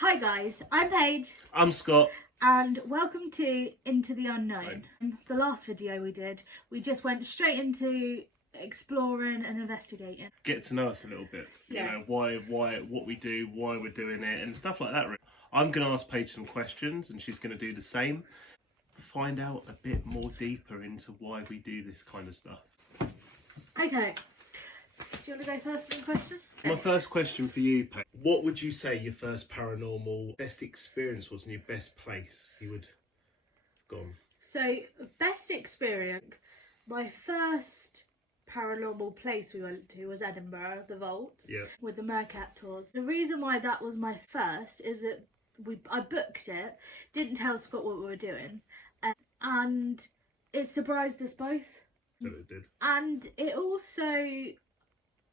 Hi guys, I'm Paige. I'm Scott. And welcome to Into the Unknown. In the last video we did, we just went straight into exploring and investigating. Get to know us a little bit. Yeah. You know, why, what we do, why we're doing it, and stuff like that. Really. I'm going to ask Paige some questions, and she's going to do the same. Find out a bit more deeper into why we do this kind of stuff. Okay. Do you want to go first with the question? My first question for you, Paige. What would you say your first paranormal best experience was, and your best place you would have gone? So, best experience, my first paranormal place we went to was Edinburgh, the Vault, with the Mercat tours. The reason why that was my first is that I booked it, didn't tell Scott what we were doing, and it surprised us both. So it did. And it also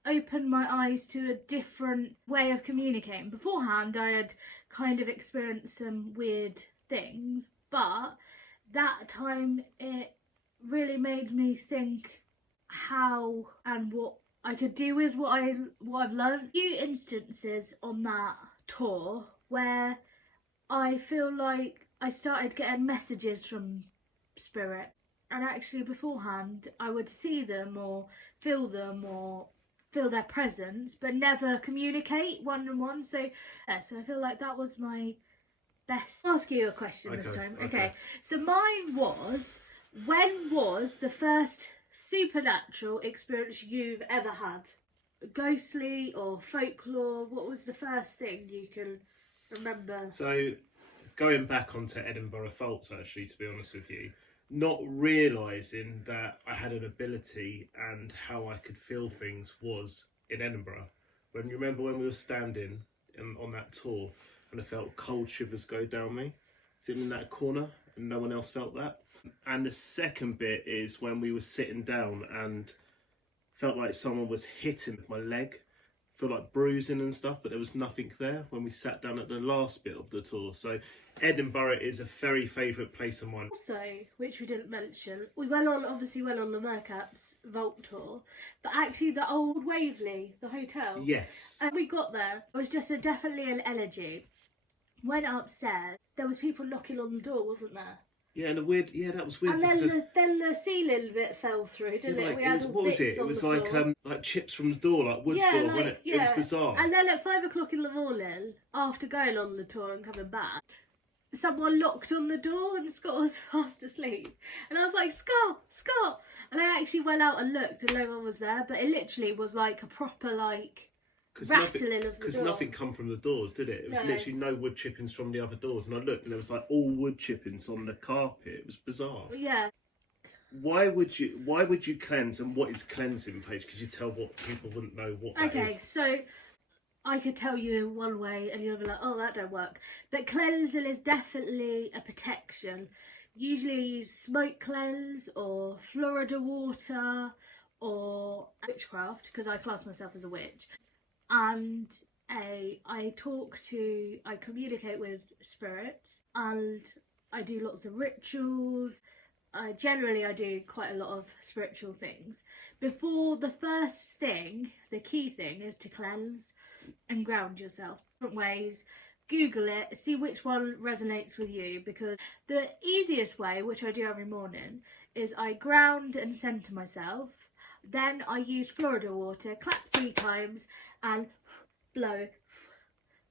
opened my eyes to a different way of communicating. Beforehand, I had kind of experienced some weird things, but that time it really made me think how and what I could do with what I've learned. A few instances on that tour where I feel like I started getting messages from spirit, and actually beforehand I would see them or feel their presence, but never communicate one-on-one. So I feel like that was my best. I'll ask you a question this time. Okay. So mine was, when was the first supernatural experience you've ever had? Ghostly or folklore? What was the first thing you can remember? So, going back onto Edinburgh Faults, actually, to be honest with you, not realising that I had an ability and how I could feel things was in Edinburgh. When you remember when we were standing on that tour and I felt cold shivers go down me, sitting in that corner, and no one else felt that. And the second bit is when we were sitting down and felt like someone was hitting my leg, feel like bruising and stuff, but there was nothing there when we sat down at the last bit of the tour. So Edinburgh is a very favourite place of mine. Also, which we didn't mention, we obviously went on the Mercat's Vault tour, but actually the old Waverley, the hotel. Yes. And we got there, it was just definitely an elegy. Went upstairs, there was people knocking on the door, wasn't there? Yeah, and that was weird. And then the ceiling bit fell through, didn't it? We had all what was bits it? It on was the like floor. like chips from the door, like wood door, wasn't it? It was bizarre. And then at 5 o'clock in the morning, after going on the tour and coming back, someone knocked on the door and Scott was fast asleep. And I was like, Scott! And I actually went out and looked and no one was there, but it literally was like a proper rattling of the door. Because nothing come from the doors, did it? It was literally no wood chippings from the other doors. And I looked and there was like all wood chippings on the carpet. It was bizarre. Yeah. Why would you cleanse, and what is cleansing, Paige? Could you tell what people wouldn't know what that is? Okay, so I could tell you in one way and you'll be like, oh, that don't work. But cleansing is definitely a protection. Usually I use smoke cleanse or Florida water or witchcraft, because I class myself as a witch. And I communicate with spirits, and I do lots of rituals. Generally I do quite a lot of spiritual things. Before the first thing, the key thing is to cleanse and ground yourself. Different ways. Google it, see which one resonates with you, because the easiest way, which I do every morning, is I ground and centre myself. Then I use Florida water, clap 3 times and blow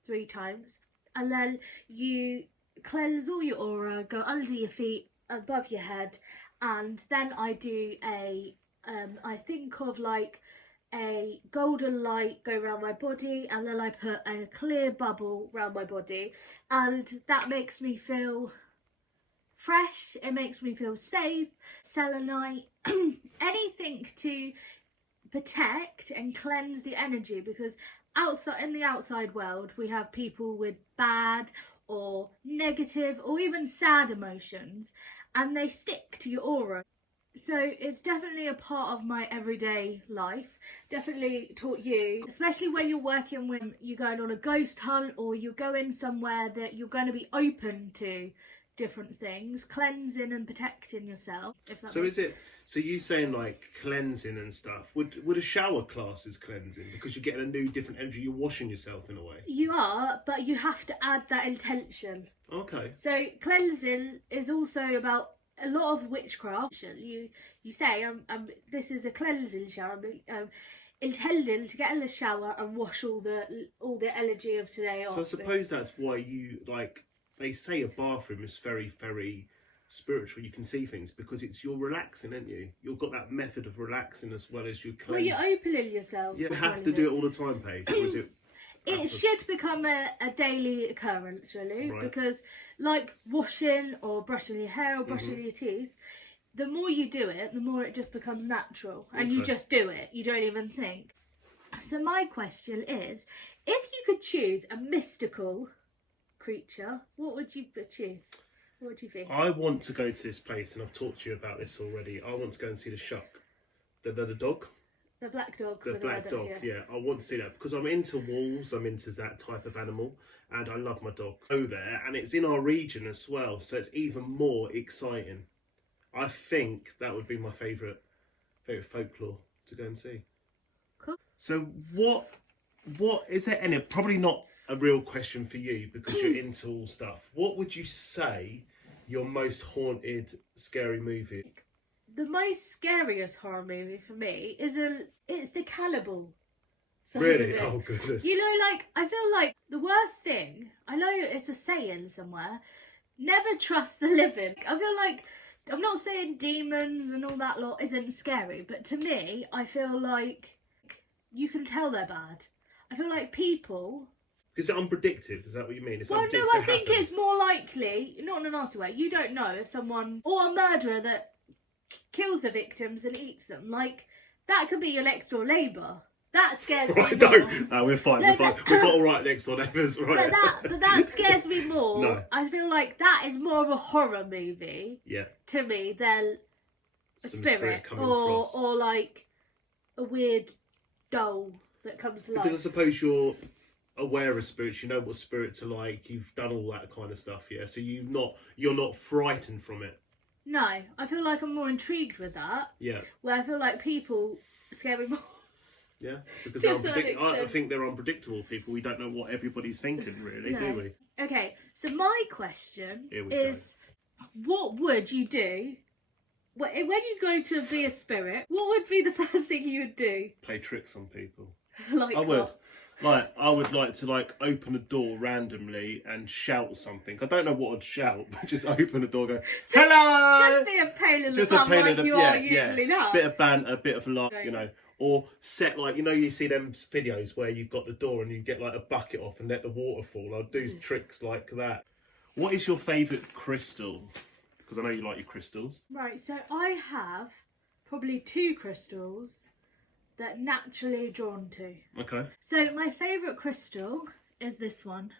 3 times. And then you cleanse all your aura, go under your feet, above your head, and then I do I think of like a golden light go around my body, and then I put a clear bubble around my body, and that makes me feel fresh, it makes me feel safe. Selenite, anything to protect and cleanse the energy, because in the outside world we have people with bad or negative or even sad emotions, and they stick to your aura. So it's definitely a part of my everyday life. Definitely taught you, especially when you're working, when you're going on a ghost hunt or you're going somewhere that you're going to be open to different things, cleansing and protecting yourself. If that So makes... is it? So you saying like cleansing and stuff? Would a shower class as cleansing because you're getting a new different energy? You're washing yourself in a way. You are, but you have to add that intention. Okay. So cleansing is also about a lot of witchcraft. You say, this is a cleansing shower. I'm intending to get in the shower and wash all the energy of today off. So I suppose that's why you like. They say a bathroom is very, very spiritual. You can see things because you're relaxing, aren't you? You've got that method of relaxing as well as you cleansing. Well, you're opening yourself. You have to do it all the time, Paige. Or is it? It should become a daily occurrence, really, Right. because like washing or brushing your hair or brushing your teeth, the more you do it, the more it just becomes natural, and you just do it. You don't even think. So my question is, if you could choose a mystical creature, what would you choose? What would you be? I want to go to this place, and I've talked to you about this already. I want to go and see the shuck, the dog. The black dog. The with black red dog, yeah. I want to see that because I'm into wolves, I'm into that type of animal, and I love my dogs. Go there, and it's in our region as well, so it's even more exciting. I think that would be my favourite folklore to go and see. Cool. So what is there any, probably not a real question for you because you're into all stuff. What would you say your most haunted, scary movie? The most scariest horror movie for me it's the cannibal side Really? of it. Oh goodness. You know, like, I feel like the worst thing, I know it's a saying somewhere, never trust the living. I feel like, I'm not saying demons and all that lot isn't scary, but to me, I feel like you can tell they're bad. I feel like people... Is it unpredictable? Is that what you mean? It's Well, no, unpredictable I to think happen. it's more likely, not in a nasty way, you don't know if someone, or a murderer that kills the victims and eats them. Like, that could be your next door neighbour. That scares me Right, more. no, we're fine. We've got all right next door neighbours, right? But that scares me more. No. I feel like that is more of a horror movie Yeah. to me than a Some spirit coming or across. or like a weird doll that comes to life. Because I suppose you're aware of spirits, you know what spirits are like, you've done all that kind of stuff, yeah? So you're not frightened from it. No, I feel like I'm more intrigued with that. Yeah. Where I feel like people scare me more. Yeah, because To a certain I extent. think they're unpredictable people. We don't know what everybody's thinking, really, No. do we? Okay, so my question Here we is, what would you do when you go to be a spirit? What would be the first thing you would do? Play tricks on people. Like I would. what? Like, I would like to open a door randomly and shout something. I don't know what I'd shout, but just open a door, and go, hello. Just be a pain in the Just a bum pain like in the you are usually now. Bit of banter, a bit of a laugh, Right. you know. Or set you see them videos where you've got the door and you get like a bucket off and let the water fall. I'll do tricks like that. What is your favourite crystal? Because I know you like your crystals. Right, so I have probably 2 crystals that naturally drawn to. Okay. So my favourite crystal is this one.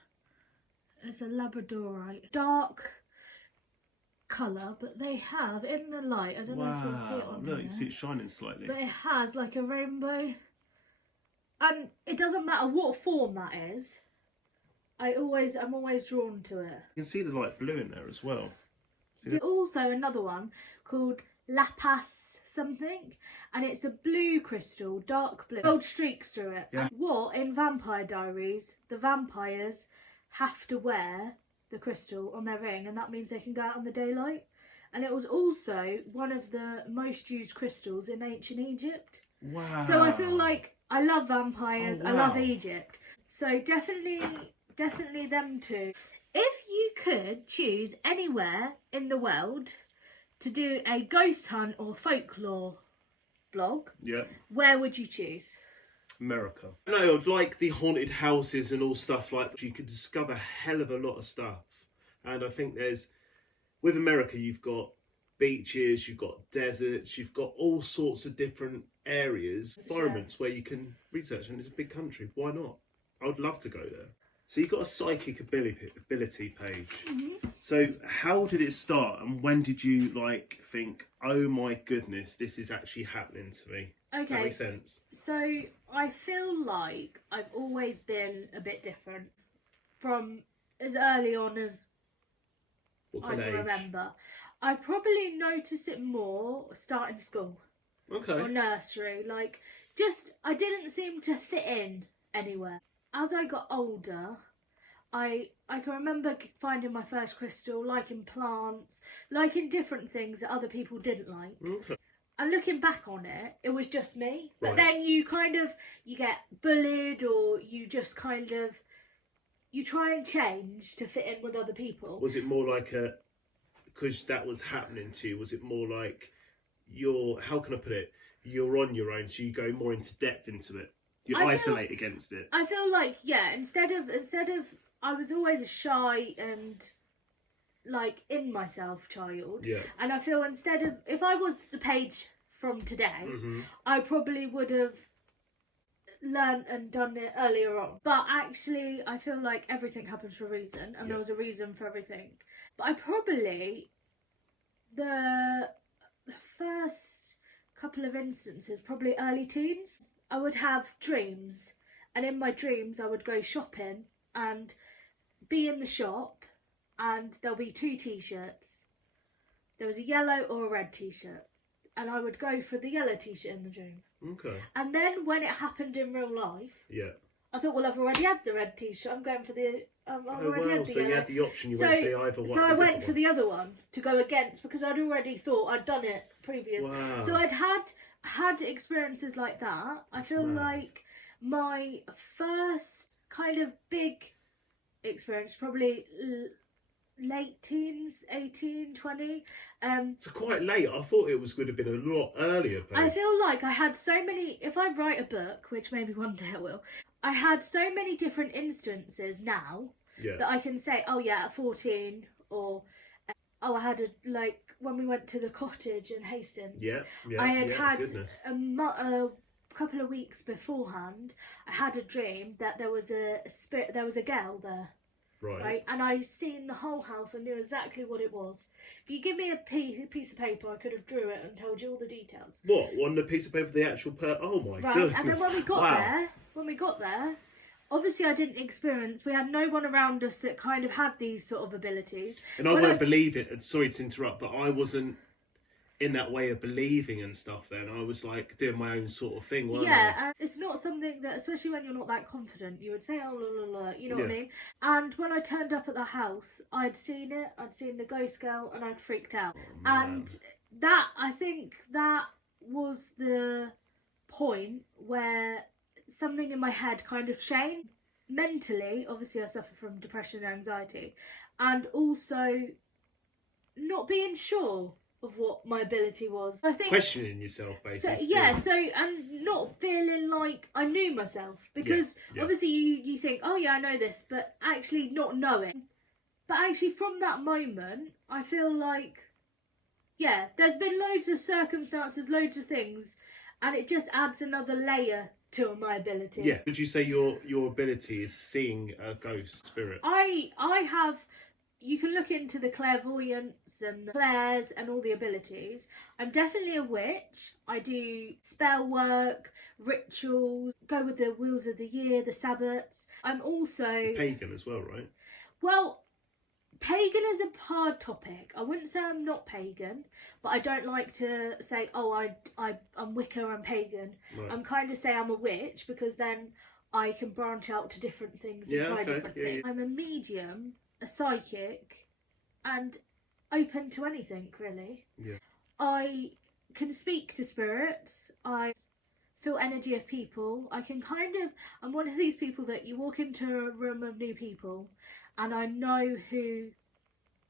It's a labradorite. Dark colour, but they have, in the light, I don't know if you'll see it on Look, here, you see it shining slightly. but it has like a rainbow. And it doesn't matter what form that is, I'm always drawn to it. You can see the light blue in there as well. There's also another one called lapis something, and it's a blue crystal, dark blue, gold streaks through it. Yeah. And what in Vampire Diaries, the vampires have to wear the crystal on their ring, and that means they can go out in the daylight. And it was also one of the most used crystals in ancient Egypt. Wow. So I feel like I love vampires, Oh, I love wow. Egypt. So definitely them two. If you could choose anywhere in the world to do a ghost hunt or folklore blog, Yeah. where would you choose? America. No, like the haunted houses and all stuff like that, you could discover a hell of a lot of stuff. And I think with America, you've got beaches, you've got deserts, you've got all sorts of different areas, environments where you can research, and it's a big country. Why not? I would love to go there. So you've got a psychic ability page. Mm-hmm. So how did it start, and when did you think, oh my goodness, this is actually happening to me? Does that Okay, make sense? so I feel like I've always been a bit different from as early on as What I kind can of age? remember. I probably noticed it more starting school Okay. or nursery. Like, just I didn't seem to fit in anywhere. As I got older, I can remember finding my first crystal, liking plants, liking different things that other people didn't like. Okay. And looking back on it, it was just me. But Right. then you get bullied, or you just kind of, you try and change to fit in with other people. Was it more like because that was happening to you, was it more like how can I put it? You're on your own, so you go more into depth into it. You isolate against it. I feel like, yeah, instead of I was always a shy and like in myself child. Yeah. And I feel instead of, if I was the Paige from today, I probably would have learned and done it earlier on. But actually, I feel like everything happens for a reason, and there was a reason for everything. But I probably, the first couple of instances, probably early teens, I would have dreams, and in my dreams I would go shopping and be in the shop, and there'll be two t-shirts. There was a yellow or a red t-shirt, and I would go for the yellow t-shirt in the dream. Okay. And then when it happened in real life, Yeah. I thought, well, I've already had the red t-shirt, I'm going for the I've Oh already wow! had the So yellow. you had the option. You went for the either one. So I went for the other one to go against, because I'd already thought I'd done it previous. Wow. So I'd had experiences like that. I feel like my first kind of big experience, probably late teens, 18, 20. So quite late. I thought it would have been a lot earlier. Babe. I feel like I had so many, if I write a book, which maybe one day I will, I had so many different instances now that I can say, oh yeah, at 14, or oh, I had like when we went to the cottage in Hastings. I had a couple of weeks beforehand, I had a dream that there was a spirit, there was a girl there. Right, and I seen the whole house. I knew exactly what it was. If you give me a piece of paper, I could have drew it and told you all the details. What, on the piece of paper, the actual oh my goodness! And then when we got there, obviously I didn't experience. We had no one around us that kind of had these sort of abilities. And I won't believe it. Sorry to interrupt, but I wasn't in that way of believing and stuff. Then I was like doing my own sort of thing. And it's not something that, especially when you're not that confident, you would say, oh la la la, you know what I mean. And when I turned up at the house, I'd seen it. I'd seen the ghost girl, and I'd freaked out. And that, I think that was the point where something in my head kind of changed. Mentally, obviously I suffer from depression and anxiety, and also not being sure of what my ability was. I think questioning yourself basically. And not feeling like I knew myself, because obviously you think, oh yeah, I know this, but actually not knowing. But actually from that moment, I feel like, yeah, there's been loads of circumstances, loads of things, and it just adds another layer to my ability. Yeah. Would you say your ability is seeing a ghost spirit? I have. You can look into the clairvoyance and the clairs and all the abilities. I'm definitely a witch. I do spell work, rituals, go with the wheels of the year, the Sabbats. I'm also pagan as well, right? Well, pagan is a hard topic. I wouldn't say I'm not pagan, but I don't like to say, oh, I'm Wicca and pagan. Right. I'm kind of say I'm a witch, because then I can branch out to different things and try different things. I'm a medium, a psychic, and open to anything, really. Yeah. I can speak to spirits. I feel energy of people. I can I'm one of these people that you walk into a room of new people and I know who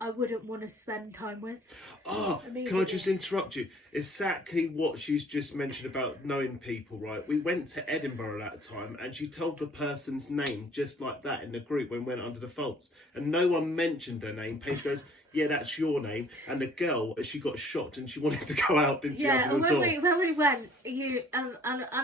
I wouldn't want to spend time with. Oh, can I just interrupt you? Exactly what she's just mentioned about knowing people, right? We went to Edinburgh at a time and she told the person's name just like that in the group when we went under the faults. And no one mentioned their name. Paige goes, yeah, that's your name. And the girl, she got shocked and she wanted to go out, didn't she? Yeah, when we went, and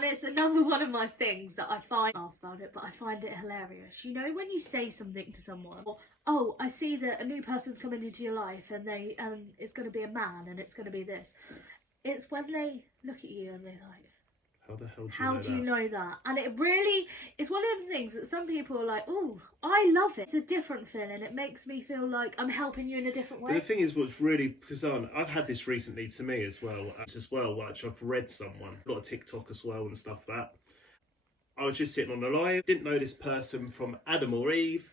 it's another one of my things that I find, but I find it hilarious. You know, when you say something to someone, or, oh, I see that a new person's coming into your life and they it's going to be a man and it's going to be this. It's when they look at you and they're like, How the hell do you How know do that? you know that? And it really, it's one of the things that some people are like, oh, I love it. It's a different feeling. It makes me feel like I'm helping you in a different way. But the thing is, what's really, because I've had this recently to me as well, which I've read someone, got a TikTok as well and stuff that. I was just sitting on a live, didn't know this person from Adam or Eve,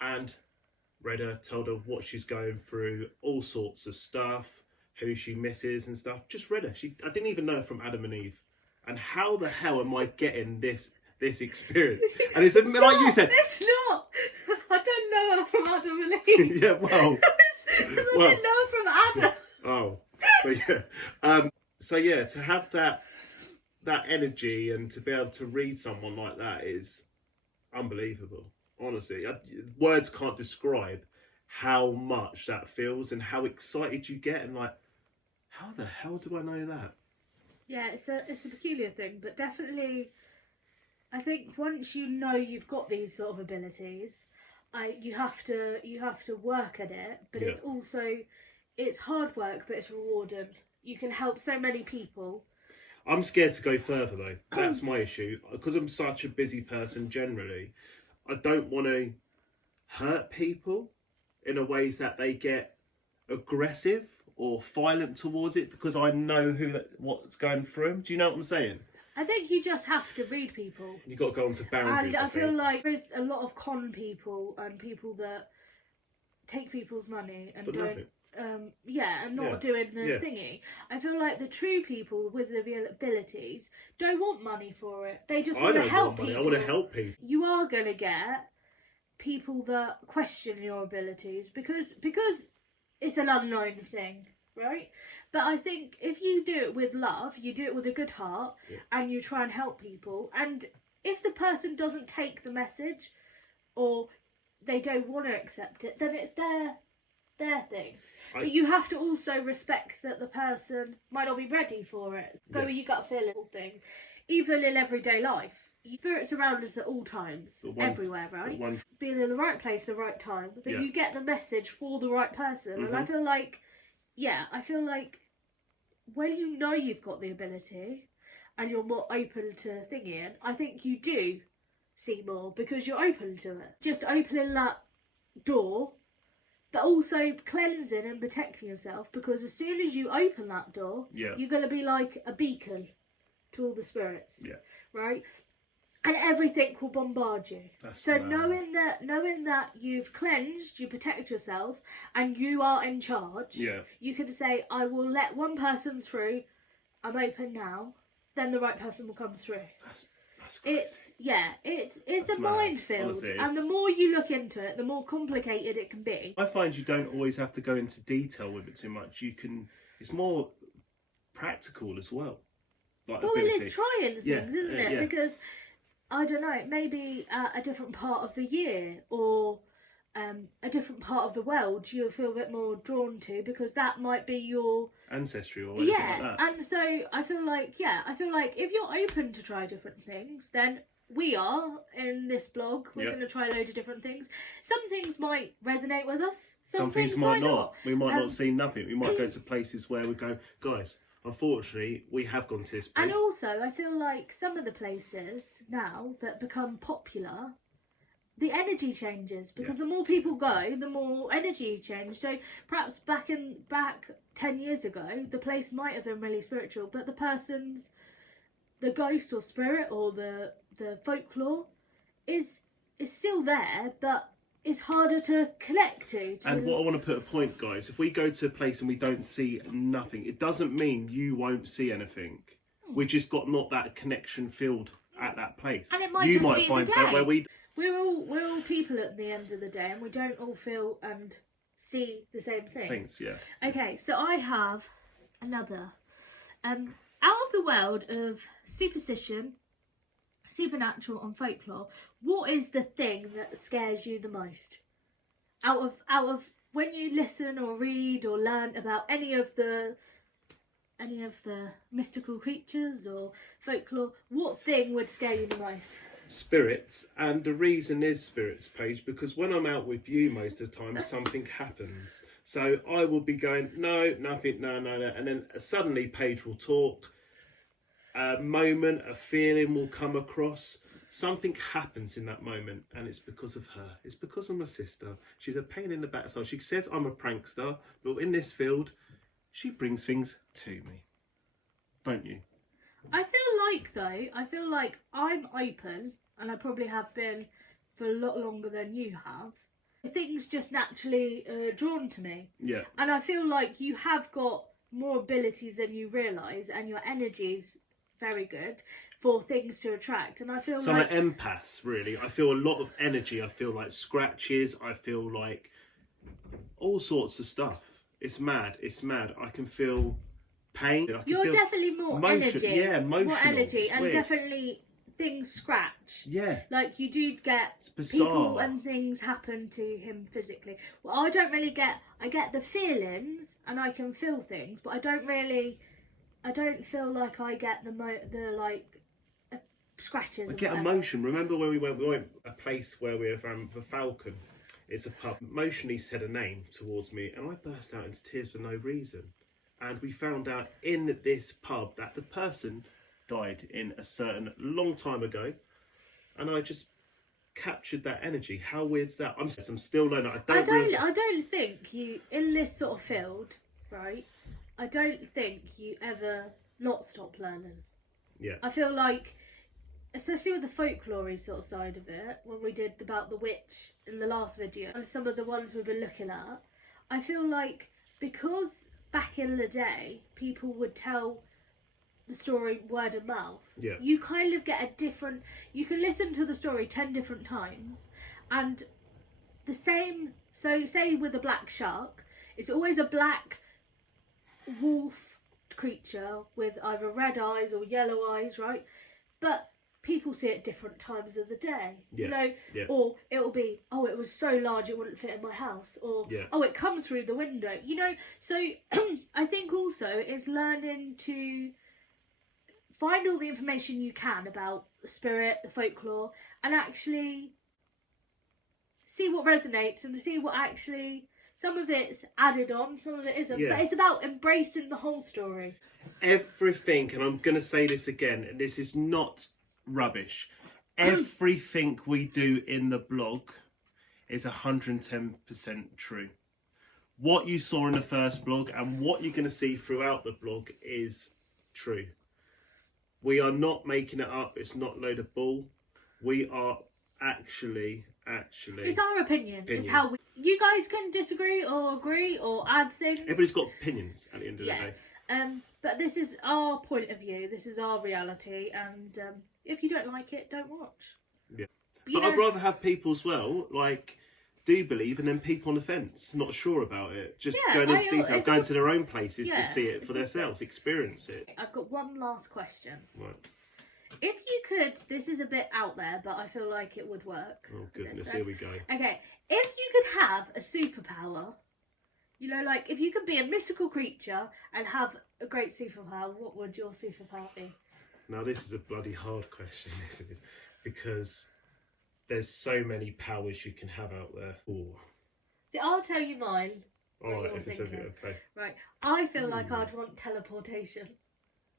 and read her, told her what she's going through, all sorts of stuff, who she misses and stuff. Just read her. I didn't even know her from Adam and Eve. And how the hell am I getting this experience? And it's like you said. It's not. I don't know her from Adam and Eve. Yeah, well. I didn't know her from Adam. Oh, but yeah. So yeah, to have that energy and to be able to read someone like that is unbelievable. Honestly, words can't describe how much that feels and how excited you get, and like, how the hell do I know that? Yeah, it's a peculiar thing, but definitely, I think once you know you've got these sort of abilities, you have to work at it. But Yeah. it's hard work, but it's rewarding. You can help so many people. I'm scared to go further though. That's my issue, because I'm such a busy person generally. I don't want to hurt people in a ways that they get aggressive or violent towards it, because I know what's going through them. Do you know what I'm saying? I think you just have to read people. You've got to go onto boundaries. And I feel like there's a lot of con people and people that take people's money and But don't. nothing. And not doing the thingy. I feel like the true people with the abilities don't want money for it. They just want to help people. I want to help people. You are going to get people that question your abilities because it's an unknown thing, right? But I think if you do it with love, you do it with a good heart, and you try and help people, and if the person doesn't take the message or they don't want to accept it, then it's their thing. But you have to also respect that the person might not be ready for it. Go with your gut feeling thing. Even in everyday life, spirits around us at all times, everywhere, right? Being in the right place, the right time, that you get the message for the right person. Mm-hmm. And I feel like when you know you've got the ability and you're more open to thinking, I think you do see more because you're open to it. Just opening that door, but also cleansing and protecting yourself, because as soon as you open that door, you're going to be like a beacon to all the spirits, right? And everything will bombard you. Knowing that you've cleansed, you protect yourself, and you are in charge, you can say, I will let one person through, I'm open now, then the right person will come through. That's crazy. It's a minefield. Honestly, and the more you look into it, the more complicated it can be. I find you don't always have to go into detail with it too much. It's more practical as well. Like ability. It is trying things, isn't it? Yeah. Because I don't know, maybe a different part of the year or a different part of the world you'll feel a bit more drawn to, because that might be your ancestry or anything like that. And so I feel like if you're open to try different things, then we are in this blog. We're going to try a load of different things. Some things might resonate with us. Some things might not. We might not see nothing. We might go to places where we go, guys, unfortunately, we have gone to this place. And also, I feel like some of the places now that become popular, the energy changes, because the more people go, the more energy change. So perhaps back 10 years ago, the place might have been really spiritual, but the ghost or spirit or the folklore is still there, but it's harder to connect to. And what I want to put a point, guys, if we go to a place and we don't see nothing, it doesn't mean you won't see anything. We just got not that connection filled at that place. And it might you just might be find the something day. where we're all people at the end of the day, and we don't all feel and see the same thing. Thanks, yeah. Okay, so I have another. Out of the world of superstition, supernatural and folklore, what is the thing that scares you the most? Out of when you listen or read or learn about any of the mystical creatures or folklore, what thing would scare you the most? Spirits. And the reason is spirits, Paige, because when I'm out with you most of the time, something happens. So I will be going, no, nothing, no, and then suddenly Paige will talk, a moment, a feeling will come across. Something happens in that moment, and it's because of her. It's because of my sister. She's a pain in the backside. She says I'm a prankster, but in this field, she brings things to me. Don't you? I feel like I'm open, and I probably have been for a lot longer than you have. Things just naturally drawn to me. Yeah. And I feel like you have got more abilities than you realise, and your energy's very good for things to attract. And I feel so like... I'm an empath, really. I feel a lot of energy. I feel like scratches. I feel like all sorts of stuff. It's mad. It's mad. I can feel pain. You're definitely more energy. Yeah, emotional. More energy, it's and weird. definitely things scratch. Yeah. Like you do get people and things happen to him physically. Well, I don't really get. I get the feelings and I can feel things, but I don't feel like I get scratches. I get emotion. Remember when we went a place where we were from the Falcon? It's a pub. Emotionally said a name towards me, and I burst out into tears for no reason. And we found out in this pub that the person died in a certain long time ago, and I just captured that energy. How weird's that? I'm still learning. I don't think you in this sort of field, right? I don't think you ever not stop learning. Yeah. I feel like, especially with the folklore sort of side of it, when we did about the witch in the last video, and some of the ones we've been looking at, I feel like because back in the day people would tell the story word of mouth, yeah, you kind of get a different... You can listen to the story 10 different times, and the same... So say with a black shark, it's always a black wolf creature with either red eyes or yellow eyes, right? But people see it different times of the day, you know, or it'll be, oh, it was so large it wouldn't fit in my house, or oh, it comes through the window, you know. So I think also it's learning to find all the information you can about the spirit, the folklore, and actually see what resonates and to see what actually... Some of it's added on, some of it isn't. Yeah. But it's about embracing the whole story. Everything, and I'm going to say this again, and this is not rubbish. Everything we do in the blog is 110% true. What you saw in the first blog and what you're going to see throughout the blog is true. We are not making it up. It's not a load of bull. We are actually... It's our opinion. It's how we... You guys can disagree or agree or add things. Everybody's got opinions at the end of the day. But this is our point of view. This is our reality. And if you don't like it, don't watch. Yeah. But I'd rather have people as well, like, do believe, and then people on the fence, not sure about it. Just going into detail, going to their own places to see it for themselves, experience it. I've got one last question. Right. If you could, this is a bit out there, but I feel like it would work. Oh goodness, here we go. Okay, if you could have a superpower, you know, like if you could be a mystical creature and have a great superpower, what would your superpower be? Now this is a bloody hard question, this is, because there's so many powers you can have out there. Ooh. See, I'll tell you mine. Alright, if it's okay. Right, I feel like I'd want teleportation.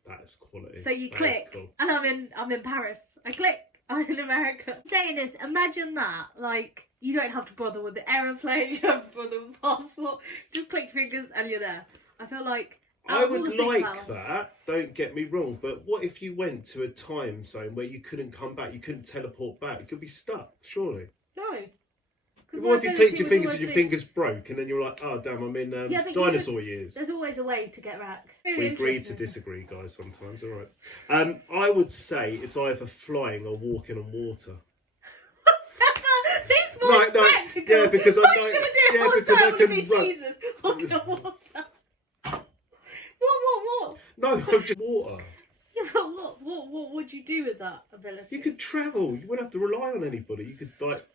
That's quality. So you click, cool. And I'm in Paris. I click, I'm in America. Saying this, imagine that. Like, you don't have to bother with the aeroplane, you don't have to bother with the passport. Just click fingers and you're there. I feel like I would like that, don't get me wrong, but what if you went to a time zone where you couldn't come back, you couldn't teleport back? You could be stuck, surely. No. What if you clicked your fingers and your fingers broke and then you're like, oh damn, I'm in dinosaur years. There's always a way to get back. We agree to disagree, guys, sometimes, alright. I would say it's either flying or walking on water. This more practical. Yeah, because I know. Yeah, because I can run. Jesus, walking on water. What? No, I'm just water. Yeah, but what would you do with that ability? You could travel. You wouldn't have to rely on anybody. You could like...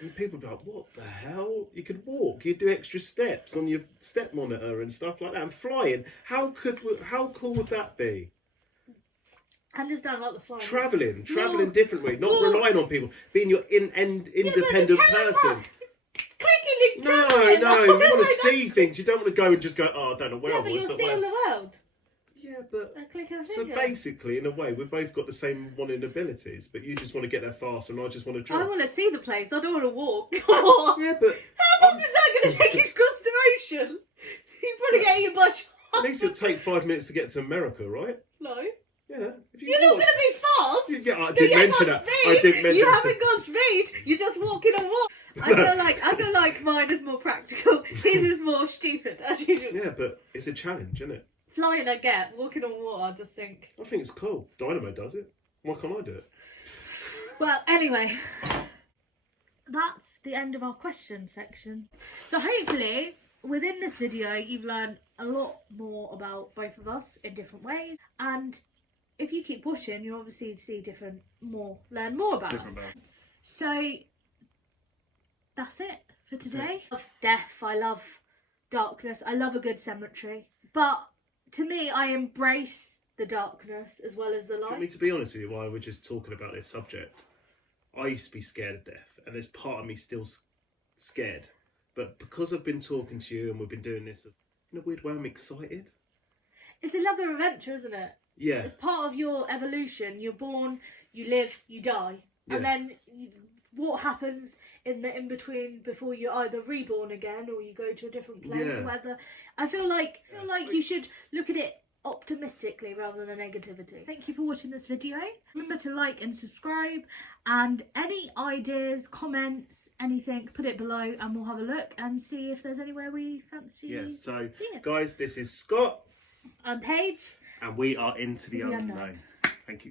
And people would be like, what the hell? You could walk, you'd do extra steps on your step monitor and stuff like that. And flying, how cool would that be? I understand about the flying. Travelling differently, not relying on people, being your independent person. Clicking, no, you want to see things. You don't want to go and just go, oh, I don't know where I was. But you're seeing the world. Yeah, but A click of a so finger. basically, in a way, we've both got the same wanting abilities, but you just want to get there faster, and I just want to I jog. want to see the place. I don't want to walk. Yeah, but How long is that going to take you across the ocean? You probably get your butt at least it'll take 5 minutes to get to America, right? No. Yeah. If you You're not walked- going to be fast. You get, I You didn't ain't mention got that. speed. I didn't mention You that. haven't got speed. You're just walking on water. I feel like mine is more practical. His is more stupid, as usual. Yeah, but it's a challenge, isn't it? Flying I get, walking on water I just think. I think it's cool. Dynamo does it. Why can't I do it? Well, anyway, that's the end of our question section. So hopefully, within this video, you've learned a lot more about both of us in different ways. And if you keep watching, you obviously see learn more about us. So that's it for today. I love death, I love darkness, I love a good cemetery. But to me, I embrace the darkness as well as the Do you want light. me to be honest with you, while we're just talking about this subject? I used to be scared of death, and there's part of me still scared. But because I've been talking to you and we've been doing this, in a weird way, I'm excited. It's another adventure, isn't it? Yeah. It's part of your evolution. You're born, you live, you die. And then what happens in the in-between before you're either reborn again or you go to a different place or whatever. I feel like you should look at it optimistically rather than negativity. Thank you for watching this video. Remember to like and subscribe, and any ideas, comments, anything, put it below and we'll have a look and see if there's anywhere we fancy. Yeah, so seeing. guys, this is Scott. I'm Paige. And we are into the The unknown. unknown. Thank you.